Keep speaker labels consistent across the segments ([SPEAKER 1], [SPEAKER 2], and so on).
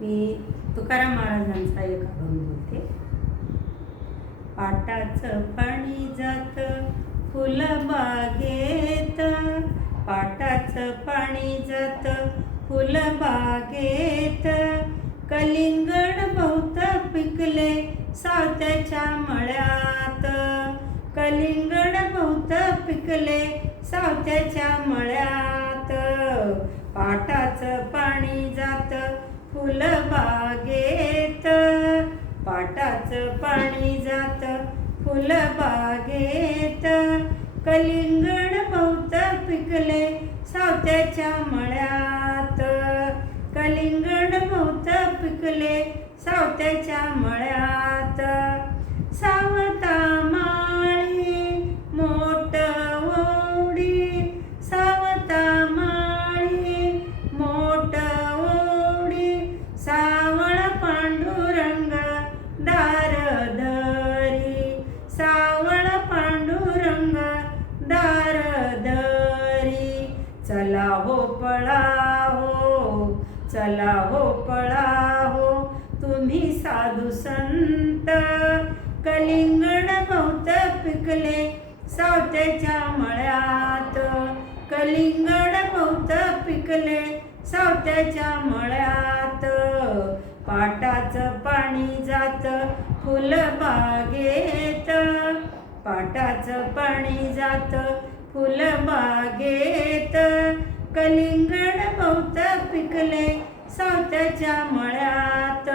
[SPEAKER 1] मी तुकाराम महाराजांचा एक अभंग बोलते. पाटाचं पाणी जात फुलबागेत पाटाचं पाणी जात फुलबागेत कलिंगड बहुत पिकले सावत्याच्या मळ्यात. कलिंगड बहुत पिकले सावत्याच्या मळ्यात. पाटाचं पाणी जात फुलबागेत. पाटाचं पाणी जात फुलबागेत. कलिंगड बहुत पिकले सावत्याच्या मळ्यात. कलिंगड बहुत पिकले सावत्याच्या मळ्यात. पळा हो चला हो पळा हो तुम्ही साधू संत कलिंगड बहुत पिकले सावत्याच्या मळ्यात. कलिंगड बहुत पिकले सावत्याच्या मळ्यात. पाटाचं पाणी जात फुलबागेत पाटाचं पाणी जात फुलबागेत कलिंगड बहुत पिकले सावत्याच्या मळ्यात.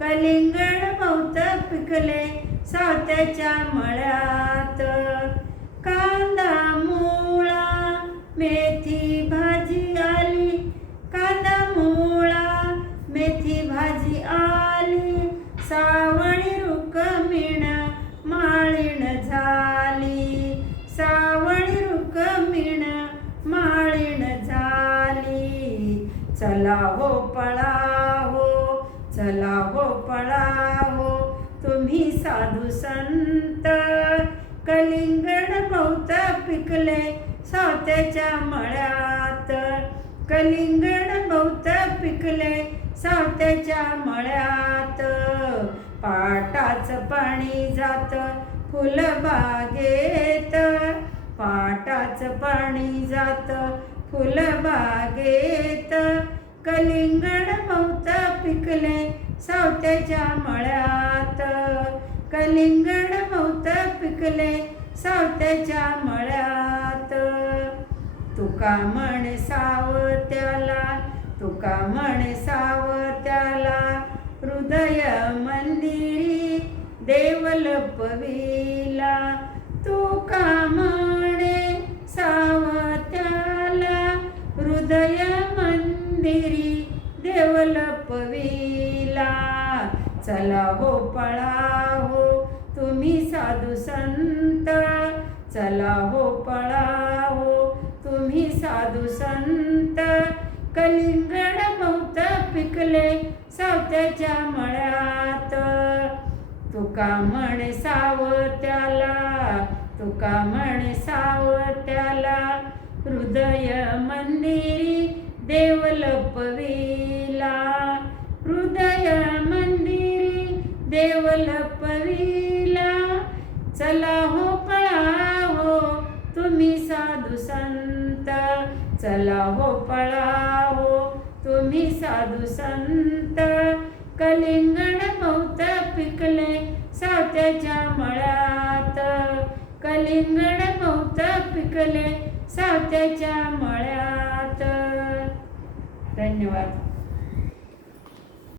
[SPEAKER 1] कलिंगड बहुत पिकले सावत्याच्या मळ्यात. पळावो. तुम्ही साधू संत. कलिंगड बहुत पिकले सावत्याच्या मळ्यात. कलिंगड बहुत पिकले सावत्याच्या मळ्यात. पाटाचं पाणी जात फुलबागेत पाटाचं पाणी जात फुलबागेत कलिंगड बहुत पिकले सावत्याच्या मळ्यात. कलिंगड बहुत पिकले सावत्याच्या मळ्यात. तुका म्हण सावत्याला तुका म्हण सावत्याला हृदय मंदिरी देवलपवीला तुका म्हणे सावत्याला हृदय मंदिरी देवलपवीला. चला हो पळा हो तुम्ही साधू संत. चला हो पळा हो तुम्ही साधू संत. कलिंगड बहुत पिकले सावत्याच्या मळ्यात. तुका म्हण सावत्याला तुका म्हणे सावत्याला. हृदय मंदिरी देव लपवी देवलपवीला चला हो पळा हो तुम्ही साधू संत. चला हो पळा हो तुम्ही साधू संत. कलिंगण बहुत पिकले सावत्याच्या मळ्यात. कलिंगण बहुत पिकले सावत्याच्या मळ्यात. धन्यवाद.